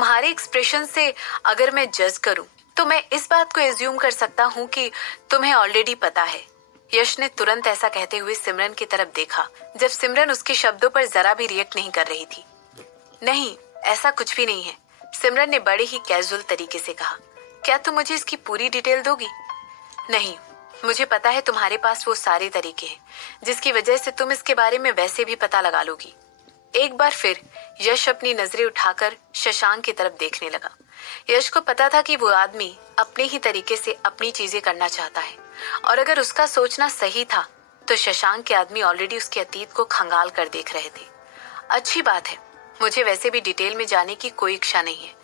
तुम्हारे एक्सप्रेशन से अगर मैं जज करूं तो मैं इस बात को एज्यूम कर सकता हूं कि तुम्हें ऑलरेडी पता है। यश ने तुरंत ऐसा कहते हुए सिमरन की तरफ देखा, जब सिमरन उसके शब्दों पर जरा भी रिएक्ट नहीं कर रही थी। नहीं, ऐसा कुछ भी नहीं है, सिमरन ने बड़े ही कैजुअल तरीके से कहा। क्या तुम मुझे इसकी पूरी डिटेल दोगी? नहीं, मुझे पता है तुम्हारे पास वो सारे तरीके हैं जिसकी वजह से तुम इसके बारे में वैसे भी पता लगा लोगी। एक बार फिर यश अपनी नजरें उठाकर शशांक की तरफ देखने लगा। यश को पता था कि वो आदमी अपने ही तरीके से अपनी चीजें करना चाहता है, और अगर उसका सोचना सही था तो शशांक के आदमी ऑलरेडी उसके अतीत को खंगाल कर देख रहे थे। अच्छी बात है, मुझे वैसे भी डिटेल में जाने की कोई इच्छा नहीं है,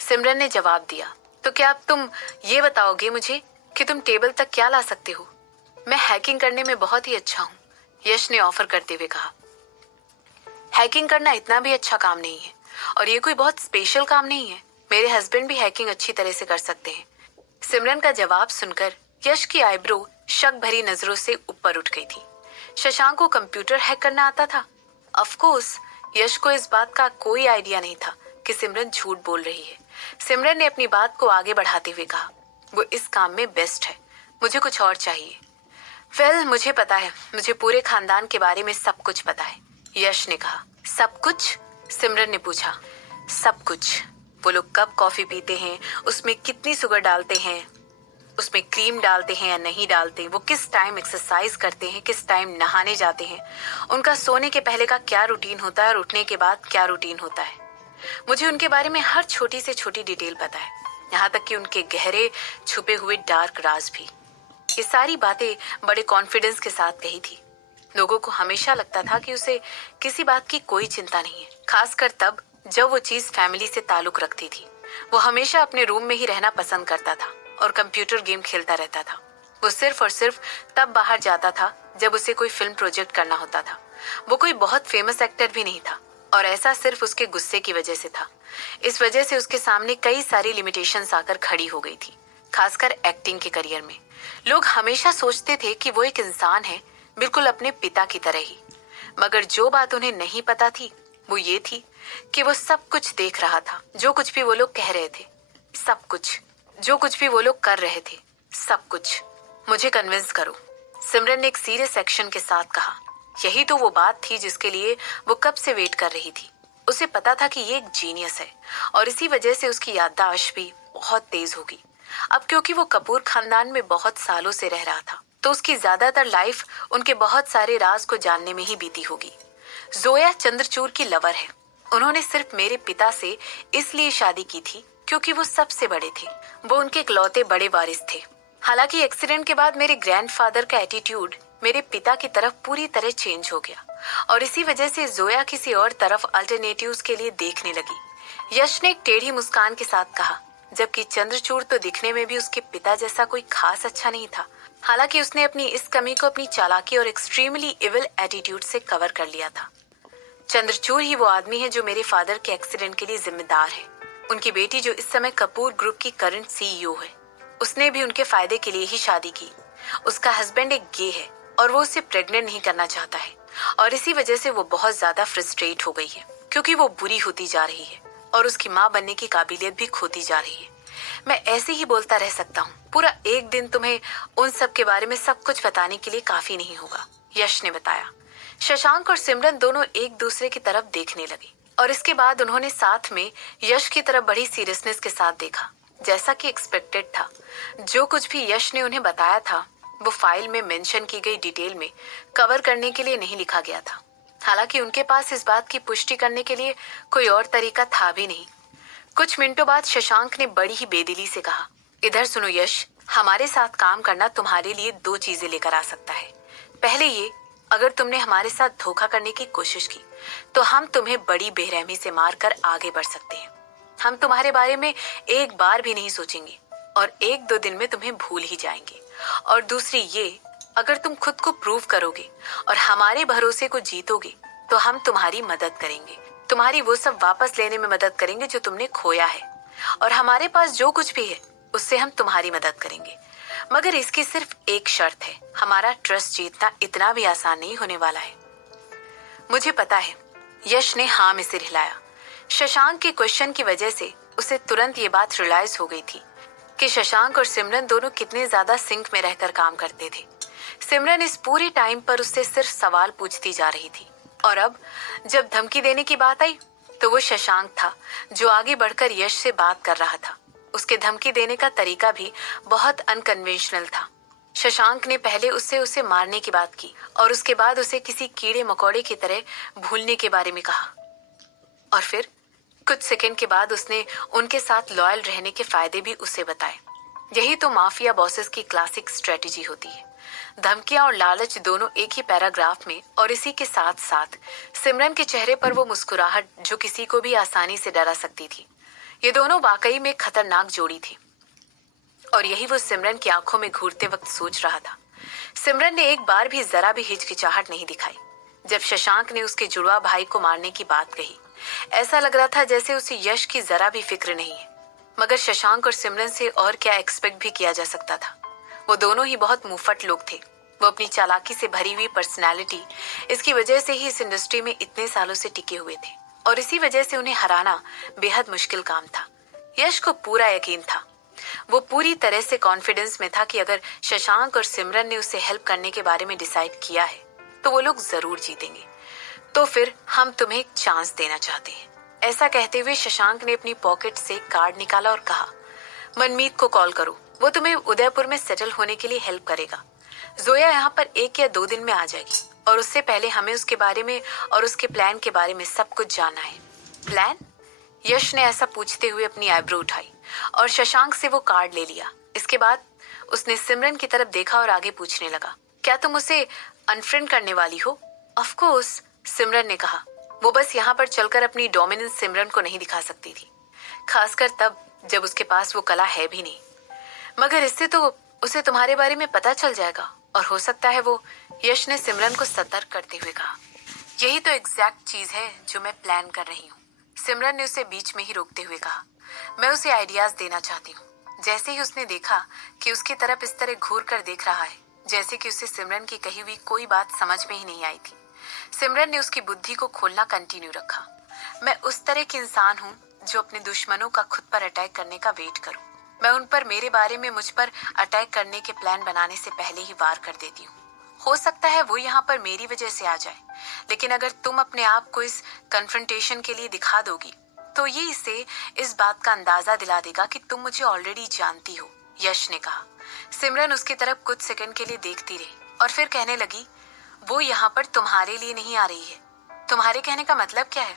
सिमरन ने जवाब दिया। तो क्या अब तुम ये बताओगे मुझे कि तुम टेबल तक क्या ला सकते हो? मैं हैकिंग करने में बहुत ही अच्छा हूँ, यश ने ऑफर करते हुए कहा। हैकिंग करना इतना भी अच्छा काम नहीं है, और ये कोई बहुत स्पेशल काम नहीं है। मेरे हस्बैंड भी हैकिंग अच्छी तरह से कर सकते हैं। सिमरन का जवाब सुनकर यश की आईब्रो शक भरी नजरों से ऊपर उठ गई थी। शशांक को कंप्यूटर हैक करना आता था? ऑफ कोर्स, यश को इस बात का कोई आइडिया नहीं था कि सिमरन झूठ बोल रही है। सिमरन ने अपनी बात को आगे बढ़ाते हुए कहा, वो इस काम में बेस्ट है, मुझे कुछ और चाहिए। वेल, मुझे पता है, मुझे पूरे खानदान के बारे में सब कुछ पता है, यश ने कहा। सब कुछ? सिमरन ने पूछा। सब कुछ। वो लोग कब कॉफी पीते हैं, उसमें कितनी शुगर डालते हैं, उसमें क्रीम डालते हैं या नहीं डालते, वो किस टाइम एक्सरसाइज करते हैं, किस टाइम नहाने जाते हैं, उनका सोने के पहले का क्या रूटीन होता है और उठने के बाद क्या रूटीन होता है। मुझे उनके बारे में हर छोटी से छोटी डिटेल पता है, यहाँ तक कि उनके गहरे छुपे हुए डार्क राज भी। ये सारी बातें बड़े कॉन्फिडेंस के साथ कही थी। लोगों को हमेशा लगता था कि उसे किसी बात की कोई चिंता नहीं है, खासकर तब जब वो चीज फैमिली से ताल्लुक रखती थी। वो हमेशा अपने रूम में ही रहना पसंद करता था और कंप्यूटर गेम खेलता रहता था। वो सिर्फ और सिर्फ तब बाहर जाता था जब उसे कोई फिल्म प्रोजेक्ट करना होता था। वो कोई बहुत फेमस एक्टर भी नहीं था, और ऐसा सिर्फ उसके गुस्से की वजह से था। इस वजह से उसके सामने कई सारी लिमिटेशंस आकर खड़ी हो गई थी, खासकर एक्टिंग के करियर में। लोग हमेशा सोचते थे कि वो एक इंसान है, बिल्कुल अपने पिता की तरह ही। मगर जो बात उन्हें नहीं पता थी वो ये थी कि वो सब कुछ देख रहा था। जो कुछ भी वो लोग कह रहे थे, सब कुछ, जो कुछ भी वो लोग कर रहे थे, सब कुछ। मुझे कन्विंस करो, सिमरन ने एक सीरियस एक्शन के साथ कहा। यही तो वो बात थी जिसके लिए वो कब से वेट कर रही थी। उसे पता था कि ये एक जीनियस है, और इसी वजह से उसकी याददाश्त भी बहुत तेज होगी। अब क्योंकि वो कपूर खानदान में बहुत सालों से रह रहा था, तो उसकी ज्यादातर लाइफ उनके बहुत सारे राज को जानने में ही बीती होगी। जोया चंद्रचूड़ की लवर है। उन्होंने सिर्फ मेरे पिता से इसलिए शादी की थी क्योंकि वो सबसे बड़े थे। वो उनके इकलौते बड़े वारिस थे। हालांकि एक्सीडेंट के बाद मेरे ग्रैंडफादर का एटीट्यूड मेरे पिता की तरफ पूरी तरह चेंज हो गया, और इसी वजह से जोया किसी और तरफ अल्टरनेटिव्स के लिए देखने लगी। यश ने एक टेढ़ी मुस्कान के साथ कहा, जबकि चंद्रचूड़ तो दिखने में भी उसके पिता जैसा कोई खास अच्छा नहीं था। हालांकि उसने अपनी इस कमी को अपनी चालाकी और एक्सट्रीमली इविल एटीट्यूड से कवर कर लिया था। चंद्रचूड़ ही वो आदमी है जो मेरे फादर के एक्सीडेंट के लिए जिम्मेदार है। उनकी बेटी जो इस समय कपूर ग्रुप की करंट सीईओ है, उसने भी उनके फायदे के लिए ही शादी की। उसका हस्बैंड एक गे है और वो उसे प्रेग्नेंट नहीं करना चाहता है, और इसी वजह से वो बहुत ज्यादा फ्रस्ट्रेट हो गई है क्योंकि वो बुरी होती जा रही है और उसकी माँ बनने की काबिलियत भी खोती जा रही है। मैं ऐसे ही बोलता रह सकता हूँ, पूरा एक दिन तुम्हें उन सब के बारे में सब कुछ बताने के लिए काफी नहीं होगा, यश ने बताया। शशांक और सिमरन दोनों एक दूसरे की तरफ देखने लगे, और इसके बाद उन्होंने साथ में यश की तरफ बड़ी सीरियसनेस के साथ देखा। जैसा कि एक्सपेक्टेड था, जो कुछ भी यश ने उन्हें बताया था वो फाइल में मेंशन की गई डिटेल में कवर करने के लिए नहीं लिखा गया था। हालांकि उनके पास इस बात की पुष्टि करने के लिए कोई और तरीका था भी नहीं। कुछ मिनटों बाद शशांक ने बड़ी ही बेदिली से कहा, इधर सुनो यश, हमारे साथ काम करना तुम्हारे लिए दो चीजें लेकर आ सकता है। पहले ये, अगर तुमने हमारे साथ धोखा करने की कोशिश की तो हम तुम्हें बड़ी बेरहमी से मारकर आगे बढ़ सकते हैं। हम तुम्हारे बारे में एक बार भी नहीं सोचेंगे और एक दो दिन में तुम्हें भूल ही जाएंगे। और दूसरी ये, अगर तुम खुद को प्रूव करोगे और हमारे भरोसे को जीतोगे तो हम तुम्हारी मदद करेंगे, तुम्हारी वो सब वापस लेने में मदद करेंगे जो तुमने खोया है, और हमारे पास जो कुछ भी है उससे हम तुम्हारी मदद करेंगे। मगर इसकी सिर्फ एक शर्त है, हमारा ट्रस्ट जीतना इतना भी आसान नहीं होने वाला है। मुझे पता है, यश ने हाँ में सिर हिलाया। शशांक के क्वेश्चन की वजह से उसे तुरंत ये बात रियलाइज हो गई थी कि शशांक और सिमरन दोनों कितने ज्यादा सिंक में रहकर काम करते थे। सिमरन इस पूरी टाइम पर उससे सिर्फ सवाल पूछती जा रही थी, और अब जब धमकी देने की बात आई तो वो शशांक था जो आगे बढ़कर यश से बात कर रहा था। उसके धमकी देने का तरीका भी बहुत अनकन्वेंशनल था। शशांक ने पहले उससे उसे मारने की बात की और उसके बाद उसे किसी कीड़े मकोड़े की तरह भूलने के बारे में कहा, और फिर कुछ सेकंड के बाद उसने उनके साथ लॉयल रहने के फायदे भी उसे बताए। यही तो माफिया बॉसेस की क्लासिक स्ट्रेटेजी होती है, धमकियां और लालच दोनों एक ही पैराग्राफ में। और इसी के साथ साथ सिमरन के चेहरे पर वो मुस्कुराहट जो किसी को भी आसानी से डरा सकती थी। ये दोनों वाकई में खतरनाक जोड़ी थी, और यही वो सिमरन की आंखों में घूरते वक्त सोच रहा था। सिमरन ने एक बार भी जरा भी हिचकिचाहट नहीं दिखाई जब शशांक ने उसके जुड़वा भाई को मारने की बात कही। ऐसा लग रहा था जैसे उसे यश की जरा भी फिक्र नहीं है। मगर शशांक और सिमरन से और क्या एक्सपेक्ट भी किया जा सकता था। वो दोनों ही बहुत मुंहफट लोग थे। वो अपनी चालाकी से भरी हुई पर्सनालिटी, इसकी वजह से ही इस इंडस्ट्री में इतने सालों से टिके हुए थे, और इसी वजह से उन्हें हराना बेहद मुश्किल काम था। यश को पूरा यकीन था, वो पूरी तरह से कॉन्फिडेंस में था कि अगर शशांक और सिमरन ने उसे हेल्प करने के बारे में डिसाइड किया है तो वो लोग जरूर जीतेंगे। तो फिर हम तुम्हें एक चांस देना चाहते हैं। ऐसा कहते हुए शशांक ने अपनी पॉकेट से कार्ड निकाला और कहा, मनमीत को कॉल करो, वो तुम्हें उदयपुर में सेटल होने के लिए हेल्प करेगा। जोया यहाँ पर 1 या 2 दिन में आ जाएगी, और उससे पहले हमें उसके बारे में और उसके प्लान के बारे में सब कुछ जानना है। प्लान? यश ने ऐसा पूछते हुए अपनी आईब्रो उठाई और शशांक से वो कार्ड ले लिया। इसके बाद उसने सिमरन की तरफ देखा और आगे पूछने लगा, क्या तुम उसे अनफ्रेंड करने वाली हो? ऑफ कोर्स, सिमरन ने कहा। वो बस यहाँ पर चलकर अपनी डोमिनेंस सिमरन को नहीं दिखा सकती थी, खासकर तब जब उसके पास वो कला है भी नहीं। मगर इससे तो उसे तुम्हारे बारे में पता चल जाएगा, और हो सकता है वो, यश ने सिमरन को सतर्क करते हुए कहा। यही तो एग्जैक्ट चीज है जो मैं प्लान कर रही हूँ, सिमरन ने उसे बीच में ही रोकते हुए कहा। मैं उसे आइडियाज देना चाहती हूँ। जैसे ही उसने देखा कि उसकी तरफ इस तरह घूर कर देख रहा है जैसे कि उसे सिमरन की कही हुई कोई बात समझ में ही नहीं आई थी, सिमरन ने उसकी बुद्धि को खोलना कंटिन्यू रखा। मैं उस तरह की इंसान हूँ जो अपने दुश्मनों का खुद पर अटैक करने का वेट करूँ। मैं उन पर मेरे बारे में मुझ पर अटैक करने के प्लान बनाने से पहले ही वार कर देती हूँ। हो सकता है वो यहाँ पर मेरी वजह से आ जाए, लेकिन अगर तुम अपने आप को इस कन्फ्रंटेशन के लिए दिखा दोगी तो ये इसे इस बात का अंदाजा दिला देगा कि तुम मुझे ऑलरेडी जानती हो, यश ने कहा। सिमरन उसकी तरफ कुछ सेकंड के लिए देखती रही और फिर कहने लगी, वो यहाँ पर तुम्हारे लिए नहीं आ रही है। तुम्हारे कहने का मतलब क्या है?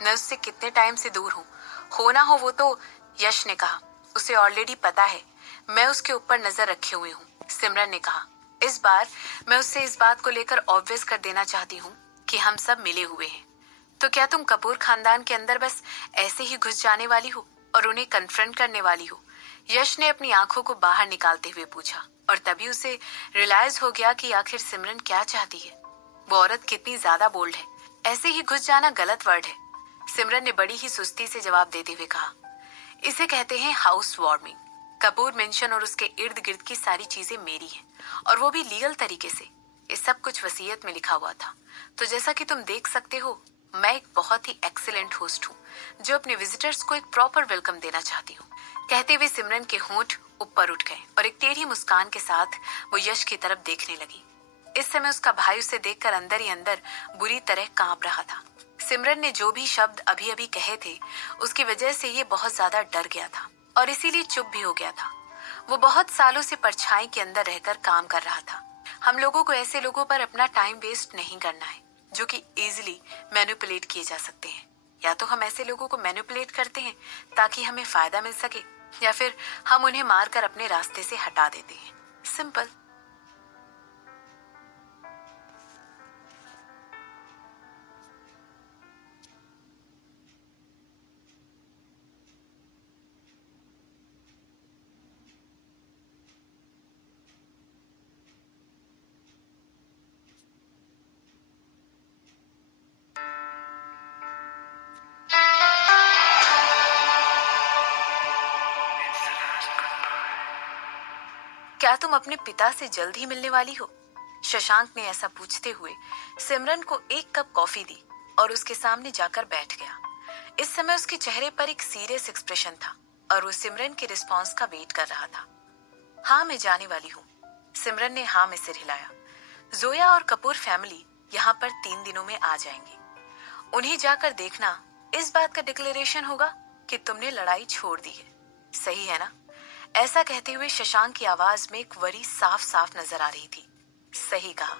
मैं उससे कितने टाइम से दूर हूँ, हो ना हो वो तो, यश ने कहा। उसे ऑलरेडी पता है, मैं उसके ऊपर नजर रखे हुए हूँ, सिमरन ने कहा। इस बार मैं उससे इस बात को लेकर ऑब्वियस कर देना चाहती हूँ कि हम सब मिले हुए हैं। तो क्या तुम कपूर खानदान के अंदर बस ऐसे ही घुस जाने वाली हो और उन्हें कन्फ्रंट करने वाली हो? यश ने अपनी आंखों को बाहर निकालते हुए पूछा, और तभी उसे रियलाइज हो गया कि आखिर सिमरन क्या चाहती है। वो औरत कितनी ज्यादा बोल्ड है। ऐसे ही घुस जाना गलत वर्ड है, सिमरन ने बड़ी ही सुस्ती से जवाब देते हुए कहा। इसे कहते हैं हाउस वार्मिंग। कपूर मेंशन और उसके इर्द गिर्द की सारी चीजें मेरी हैं, और वो भी लीगल तरीके से। ये सब कुछ वसीयत में लिखा हुआ था। तो जैसा कि तुम देख सकते हो, मैं एक बहुत ही एक्सीलेंट होस्ट हूँ जो अपने विजिटर्स को एक प्रॉपर वेलकम देना चाहती हूँ। कहते हुए सिमरन के होंठ ऊपर उठ गए और एक टेढ़ी मुस्कान के साथ वो यश की तरफ देखने लगी। इस समय उसका भाई उसे देखकर अंदर ही अंदर बुरी तरह कांप रहा था। सिमरन ने जो भी शब्द अभी अभी कहे थे उसकी वजह से ये बहुत ज्यादा डर गया था और इसीलिए चुप भी हो गया था। वो बहुत सालों से परछाई के अंदर रहकर काम कर रहा था। हम लोगों को ऐसे लोगों पर अपना टाइम वेस्ट नहीं करना है जो कि इजीली मैनिपुलेट किए जा सकते हैं। या तो हम ऐसे लोगों को मैनिपुलेट करते हैं ताकि हमें फायदा मिल सके, या फिर हम उन्हें मारकर अपने रास्ते से हटा देते हैं। सिंपल। क्या तुम अपने पिता से जल्द ही मिलने वाली हो? शशांक ने ऐसा पूछते हुए सिमरन को एक कप कॉफी दी और उसके सामने जाकर बैठ गया। इस समय उसके चेहरे पर एक सीरियस एक्सप्रेशन था और वो सिमरन के रिस्पॉन्स का वेट कर रहा था। हाँ, मैं जाने वाली हूँ। सिमरन ने हाँ में सिर हिलाया। जोया और कपूर फैमिली यहाँ पर 3 दिनों में आ जाएंगे। उन्हें जाकर देखना इस बात का डिक्लेरेशन होगा कि तुमने लड़ाई छोड़ दी है, सही है ना? ऐसा कहते हुए शशांक की आवाज में एक वरी साफ साफ नजर आ रही थी। सही कहा।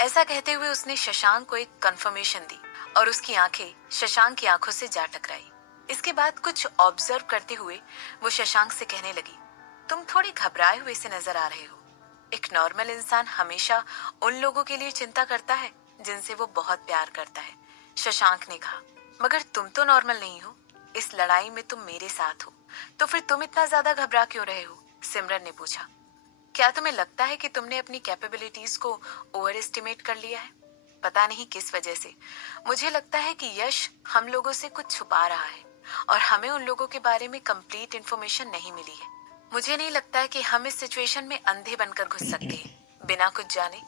ऐसा कहते हुए उसने शशांक को एक कंफर्मेशन दी और उसकी आंखें शशांक की आंखों से जा टकराई। इसके बाद कुछ ऑब्जर्व करते हुए वो शशांक से कहने लगी, तुम थोड़े घबराए हुए से नजर आ रहे हो। एक नॉर्मल इंसान हमेशा उन लोगों के लिए चिंता करता है जिनसे वो बहुत प्यार करता है। शशांक ने कहा, मगर तुम तो नॉर्मल नहीं हो। इस लड़ाई में तुम मेरे साथ हो, तो फिर तुम इतना ज्यादा घबरा क्यों रहे हो? सिमरन ने पूछा। क्या तुम्हें लगता है कि तुमने अपनी कैपेबिलिटीज को ओवर एस्टिमेट कर लिया है? पता नहीं किस वजह से मुझे लगता है कि यश हम लोगों से कुछ छुपा रहा है और हमें उन लोगों के बारे में कंप्लीट इन्फॉर्मेशन नहीं मिली है। मुझे नहीं लगता है कि हम इस सिचुएशन में अंधे बनकर घुस सकते हैं बिना कुछ जाने।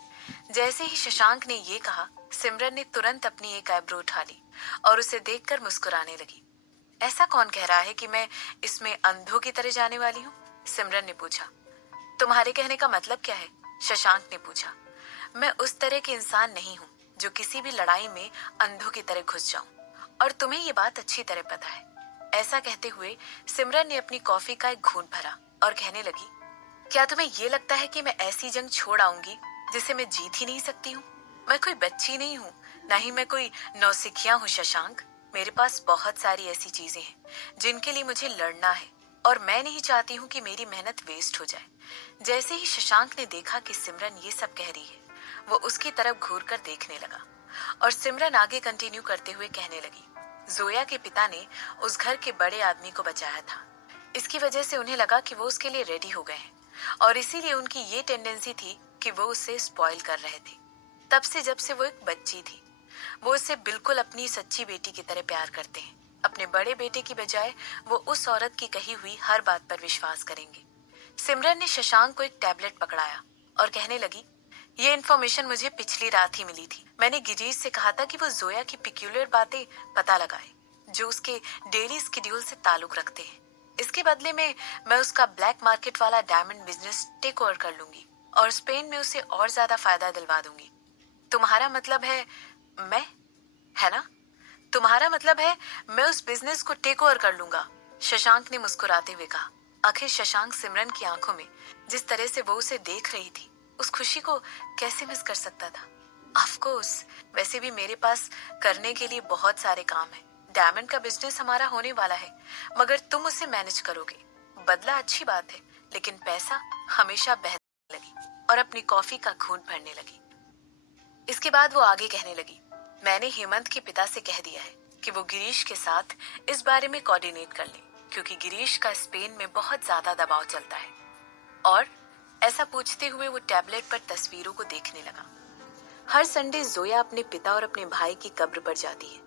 जैसे ही शशांक ने ये कहा, सिमरन ने तुरंत अपनी एक आईब्रो उठा ली और उसे देखकर मुस्कुराने लगी। ऐसा कौन कह रहा है कि मैं इसमें अंधों की तरह जाने वाली हूँ? सिमरन ने पूछा। तुम्हारे कहने का मतलब क्या है? शशांक ने पूछा। मैं उस तरह के इंसान नहीं हूँ जो किसी भी लड़ाई में अंधों की तरह घुस जाऊं, और तुम्हें ये बात अच्छी तरह पता है। ऐसा कहते हुए सिमरन ने अपनी कॉफी का एक घूंट भरा और कहने लगी, क्या तुम्हें ये लगता है कि मैं ऐसी जंग छोड़ आऊंगी जिसे मैं जीत ही नहीं सकती हूँ? मैं कोई बच्ची नहीं हूँ, ना ही मैं कोई नौसिखिया हूँ शशांक। मेरे पास बहुत सारी ऐसी चीजें हैं जिनके लिए मुझे लड़ना है और मैं नहीं चाहती हूँ कि मेरी मेहनत वेस्ट हो जाए। जैसे ही शशांक ने देखा कि सिमरन ये सब कह रही है, वो उसकी तरफ घूर कर देखने लगा और सिमरन आगे कंटिन्यू करते हुए कहने लगी, जोया के पिता ने उस घर के बड़े आदमी को बचाया था। इसकी वजह से उन्हें लगा कि वो उसके लिए रेडी हो गए हैं और इसीलिए उनकी ये टेंडेंसी थी कि वो उसे स्पॉइल कर रहे थे। तब से जब से वो एक बच्ची थी, वो उसे बिल्कुल अपनी सच्ची बेटी की तरह प्यार करते हैं। अपने बड़े बेटे की बजाय वो उस औरत की कही हुई हर बात पर विश्वास करेंगे। सिमरन ने शशांक को एक टैबलेट पकड़ाया और कहने लगी, ये इन्फॉर्मेशन मुझे पिछली रात ही मिली थी। मैंने गिरीश से कहा था कि वो जोया की पिक्यूलियर बातें पता लगाए जो उसके डेली स्केड्यूल से ताल्लुक रखते हैं। इसके बदले में मैं उसका ब्लैक मार्केट वाला डायमंड बिजनेस टेक ओवर कर लूंगी और स्पेन में उसे और ज्यादा फायदा दिलवा दूंगी। तुम्हारा मतलब है मैं, है ना? तुम्हारा मतलब है मैं उस बिजनेस को टेक ओवर कर लूंगा? शशांक ने मुस्कुराते हुए कहा। आखिर शशांक सिमरन की आंखों में जिस तरह से वो उसे देख रही थी, उस खुशी को कैसे मिस कर सकता था? ऑफ कोर्स, वैसे भी मेरे पास करने के लिए बहुत सारे काम है। डायमंड का बिजनेस हमारा होने वाला है, मगर तुम उसे मैनेज करोगे। बदला अच्छी बात है, लेकिन पैसा हमेशा बेहतर लगी और अपनी कॉफी का घूंट भरने लगी। इसके बाद वो आगे कहने लगी, मैंने हेमंत के पिता से कह दिया है कि वो गिरीश के साथ इस बारे में कोऑर्डिनेट कर ले, क्योंकि गिरीश का स्पेन में बहुत ज्यादा दबाव चलता है। और ऐसा पूछते हुए वो टैबलेट पर तस्वीरों को देखने लगा। हर संडे जोया अपने पिता और अपने भाई की कब्र पर जाती है,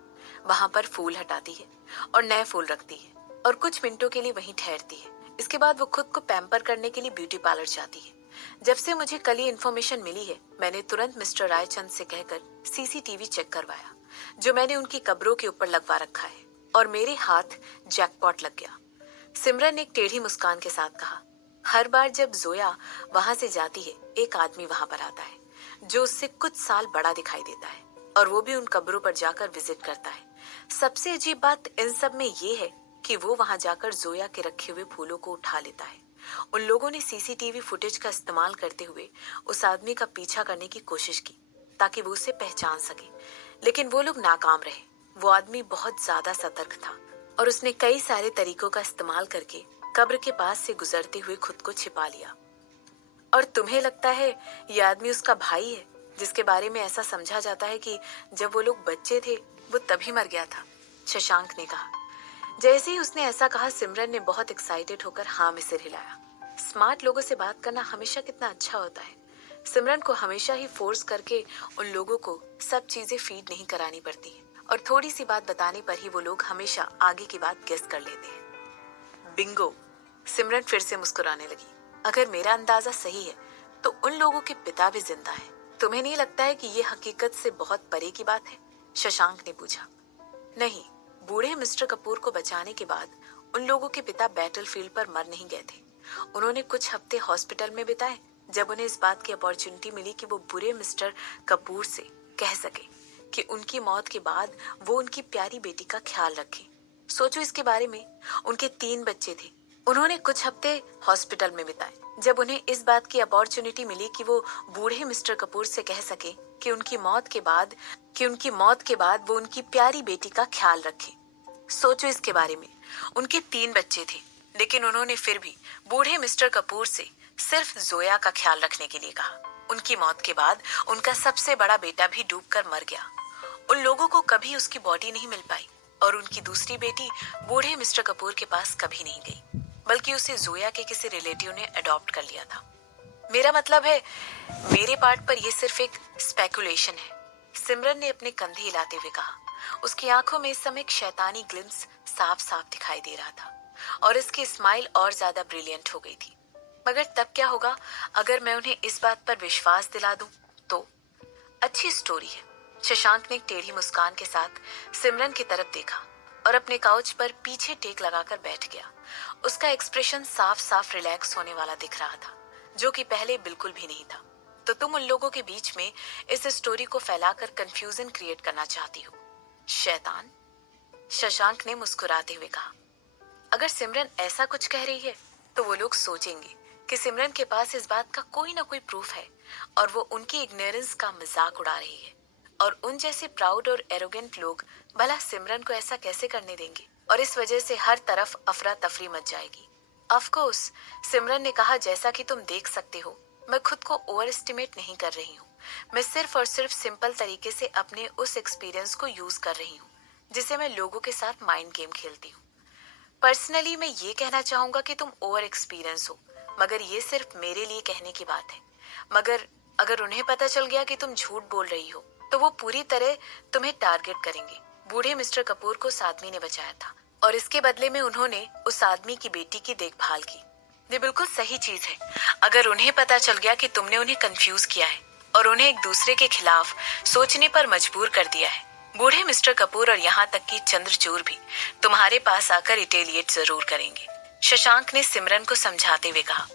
वहां पर फूल हटाती है और नए फूल रखती है और कुछ मिनटों के लिए वहीं ठहरती है। इसके बाद वो खुद को पैम्पर करने के लिए ब्यूटी पार्लर जाती है। जब से मुझे कल ये इन्फॉर्मेशन मिली है, मैंने तुरंत मिस्टर रायचंद से कहकर सीसीटीवी चेक करवाया जो मैंने उनकी कब्रों के ऊपर लगवा रखा है, और मेरे हाथ जैकपॉट लग गया। सिमरन ने एक टेढ़ी मुस्कान के साथ कहा। हर बार जब जोया वहां से जाती है, एक आदमी वहां पर आता है जो उससे कुछ साल बड़ा दिखाई देता है, और वो भी उन कब्रों पर जाकर विजिट करता है। सबसे अजीब बात इन सब में ये है कि वो वहां जाकर जोया के रखे हुए फूलों को उठा लेता है। उन लोगों ने सीसीटीवी फुटेज का इस्तेमाल करते हुए उस आदमी का पीछा करने की कोशिश की ताकि वो उसे पहचान सके, लेकिन वो लोग नाकाम रहे। वो आदमी बहुत ज्यादा सतर्क था और उसने कई सारे तरीकों का इस्तेमाल करके कब्र के पास से गुजरते हुए खुद को छिपा लिया। और तुम्हें लगता है ये आदमी उसका भाई है, जिसके बारे में ऐसा समझा जाता है कि जब वो लोग बच्चे थे वो तभी मर गया था? शशांक ने कहा। जैसे ही उसने ऐसा कहा, सिमरन ने बहुत एक्साइटेड होकर हाँ में सिर हिलाया। स्मार्ट लोगों से बात करना हमेशा कितना अच्छा होता है। सिमरन को हमेशा ही फोर्स करके उन लोगों को सब चीजें फीड नहीं करानी पड़ती हैं, और थोड़ी सी बात बताने पर ही वो लोग हमेशा आगे की बात गेस कर लेते हैं। बिंगो! सिमरन फिर से मुस्कुराने लगी। अगर मेरा अंदाजा सही है तो उन लोगों के पिता भी जिंदा हैं। तुम्हें नहीं लगता है कि ये हकीकत से बहुत परे की बात है? शशांक ने पूछा। नहीं, बूढ़े मिस्टर कपूर को बचाने के बाद उन लोगों के पिता बैटलफील्ड पर मर नहीं गए थे। उन्होंने कुछ हफ्ते हॉस्पिटल में बिताए जब उन्हें इस बात की अपॉर्चुनिटी मिली कि वो बुरे मिस्टर कपूर से कह सके कि उनकी मौत के बाद वो उनकी प्यारी बेटी का ख्याल रखें। सोचो इसके बारे में, उनके 3 बच्चे थे। उन्होंने कुछ हफ्ते हॉस्पिटल में बिताए जब उन्हें इस बात की अपॉर्चुनिटी मिली कि वो बूढ़े मिस्टर कपूर से कह सके कि उनकी मौत के बाद वो उनकी प्यारी बेटी का ख्याल रखें। सोचो इसके बारे में, उनके 3 बच्चे थे, लेकिन उन्होंने फिर भी बूढ़े मिस्टर कपूर से सिर्फ जोया का ख्याल रखने के लिए कहा। उनकी मौत के बाद उनका सबसे बड़ा बेटा भी डूबकर मर गया। उन लोगों को कभी उसकी बॉडी नहीं मिल पाई और उनकी दूसरी बेटी बूढ़े मिस्टर कपूर के पास कभी नहीं गई, बल्कि उसे जोया के किसी रिलेटिव ने अडॉप्ट कर लिया था। मेरा मतलब है, मेरे पार्ट पर यह सिर्फ एक स्पेकुलेशन है। सिमरन ने अपने कंधे हिलाते हुए कहा। उसकी आंखों में इस समय एक शैतानी ग्लिम्स साफ साफ दिखाई दे रहा था और इसकी स्माइल और ज्यादा ब्रिलियंट हो गई थी। मगर तब क्या होगा अगर मैं उन्हें इस बात पर विश्वास दिला दूं तो? अच्छी स्टोरी है। शशांक ने एक टेढ़ी मुस्कान के साथ सिमरन की तरफ देखा और अपने काउच पर पीछे टेक लगाकर बैठ गया। उसका एक्सप्रेशन साफ साफ रिलैक्स होने वाला दिख रहा था, जो कि पहले बिल्कुल भी नहीं था। तो तुम उन लोगों के बीच में इस स्टोरी को फैलाकर कंफ्यूजन क्रिएट करना चाहती हो, शैतान। शशांक ने मुस्कुराते हुए कहा। अगर सिमरन ऐसा कुछ कह रही है तो वो लोग सोचेंगे कि सिमरन के पास इस बात का कोई ना कोई प्रूफ है और वो उनकी इग्नोरेंस का मजाक उड़ा रही है। और उन जैसे प्राउड और एरोगेंट लोग भला सिमरन को ऐसा कैसे करने देंगे, और इस वजह से हर तरफ अफरा तफरी मच जाएगी। ऑफ कोर्स, सिमरन ने कहा, जैसा कि तुम देख सकते हो मैं खुद को ओवर एस्टिमेट नहीं कर रही हूँ। मैं सिर्फ और सिर्फ सिंपल तरीके से अपने उस एक्सपीरियंस को यूज कर रही हूँ जिसे मैं लोगों के साथ माइंड गेम खेलती हूँ। पर्सनली मैं ये कहना चाहूंगा कि तुम ओवर एक्सपीरियंस हो, मगर ये सिर्फ मेरे लिए कहने की बात है। मगर अगर उन्हें पता चल गया कि तुम झूठ बोल रही हो तो वो पूरी तरह तुम्हें टारगेट करेंगे। बूढ़े मिस्टर कपूर को उस आदमी ने बचाया था और इसके बदले में उन्होंने उस आदमी की बेटी की देखभाल की। ये बिल्कुल सही चीज है। अगर उन्हें पता चल गया कि तुमने उन्हें कंफ्यूज किया है और उन्हें एक दूसरे के खिलाफ सोचने पर मजबूर कर दिया है, बूढ़े मिस्टर कपूर और यहाँ तक कि चंद्रचूड़ भी तुम्हारे पास आकर रिटेलिएट जरूर करेंगे। शशांक ने सिमरन को समझाते हुए कहा।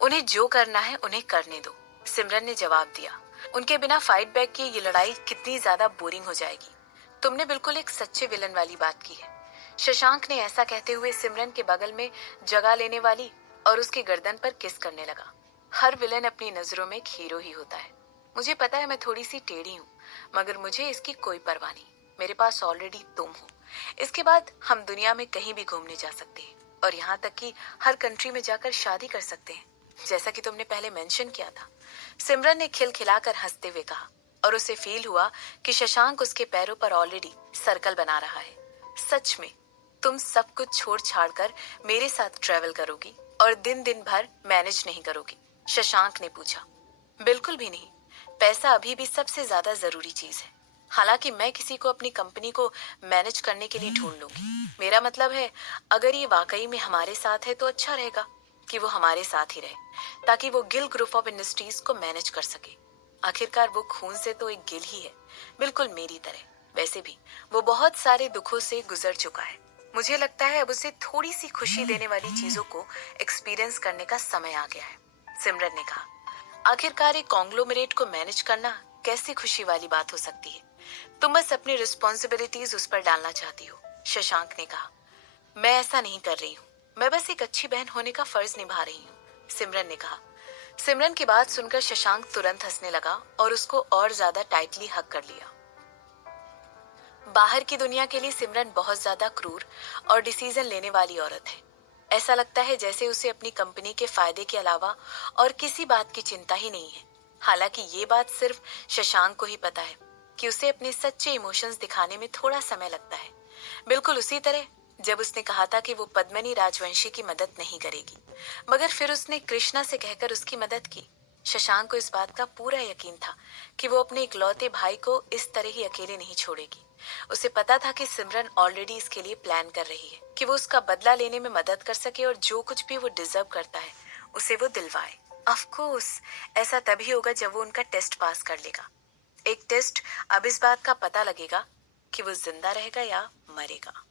उन्हें जो करना है उन्हें करने दो, सिमरन ने जवाब दिया। उनके बिना फाइट बैक की ये लड़ाई कितनी ज्यादा बोरिंग हो जाएगी। तुमने बिल्कुल एक सच्चे विलन वाली बात की है। शशांक ने ऐसा कहते हुए सिमरन के बगल में जगह लेने वाली और उसकी गर्दन पर किस करने लगा। हर विलन अपनी नजरों में एक हीरो ही होता है। मुझे पता है मैं थोड़ी सी टेढ़ी हूँ, मगर मुझे इसकी कोई परवाह नहीं। मेरे पास ऑलरेडी तुम हो। इसके बाद हम दुनिया में कहीं भी घूमने जा सकते हैं और यहाँ तक कि हर कंट्री में जाकर शादी कर सकते हैं, जैसा कि तुमने पहले मेंशन किया था। सिमरन ने खिलखिलाकर हंसते हुए कहा और उसे फील हुआ कि शशांक उसके पैरों पर ऑलरेडी सर्कल बना रहा है। सच में तुम सब कुछ छोड़ छाड़ कर मेरे साथ ट्रेवल करोगी और दिन दिन भर मैनेज नहीं करोगी? शशांक ने पूछा। बिल्कुल भी नहीं। पैसा अभी भी सबसे ज्यादा जरूरी चीज है। हालांकि मैं किसी को अपनी कंपनी को मैनेज करने के लिए ढूंढ लूंगी। मेरा मतलब है, अगर ये वाकई में हमारे साथ है तो अच्छा रहेगा कि वो हमारे साथ ही रहे, ताकि वो गिल ग्रुप ऑफ इंडस्ट्रीज को मैनेज कर सके। आखिरकार वो खून से तो एक गिल ही है, बिल्कुल मेरी तरह। वैसे भी वो बहुत सारे दुखों से गुजर चुका है। मुझे लगता है अब उसे थोड़ी सी खुशी देने वाली चीजों को एक्सपीरियंस करने का समय आ गया है, सिमरन ने कहा। आखिरकार एक कॉन्ग्लोमरेट को मैनेज करना कैसी खुशी वाली बात हो सकती है? तुम बस अपनी रिस्पॉन्सिबिलिटीज उस पर डालना चाहती हो, शशांक ने कहा। मैं ऐसा नहीं कर रही हूँ, मैं बस एक अच्छी बहन होने का फर्ज निभा रही हूँ, सिमरन ने कहा। सिमरन की बात सुनकर शशांक तुरंत हंसने लगा और उसको और ज्यादा टाइटली हग कर लिया। बाहर की दुनिया के लिए सिमरन बहुत ज्यादा क्रूर और डिसीजन लेने वाली औरत है। ऐसा लगता है जैसे उसे अपनी कंपनी के फायदे के अलावा और किसी बात की चिंता ही नहीं है। हालांकि ये बात सिर्फ शशांक को ही पता है कि उसे अपने सच्चे इमोशंस दिखाने में थोड़ा समय लगता है। बिल्कुल उसी तरह जब उसने कहा था कि वो पद्मिनी राजवंशी की मदद नहीं करेगी, मगर फिर उसने कृष्णा से कहकर उसकी मदद की। शशांक को इस बात का पूरा यकीन था कि वो अपने इकलौते भाई को इस तरह ही अकेले नहीं छोड़ेगी। उसे पता था कि सिमरन ऑलरेडी इसके लिए प्लान कर रही है कि वो उसका बदला लेने में मदद कर सके और जो कुछ भी वो डिजर्व करता है उसे वो दिलवाए। ऑफ कोर्स ऐसा तभी होगा जब वो उनका टेस्ट पास कर लेगा। एक टेस्ट अब इस बात का पता लगेगा कि वो जिंदा रहेगा या मरेगा।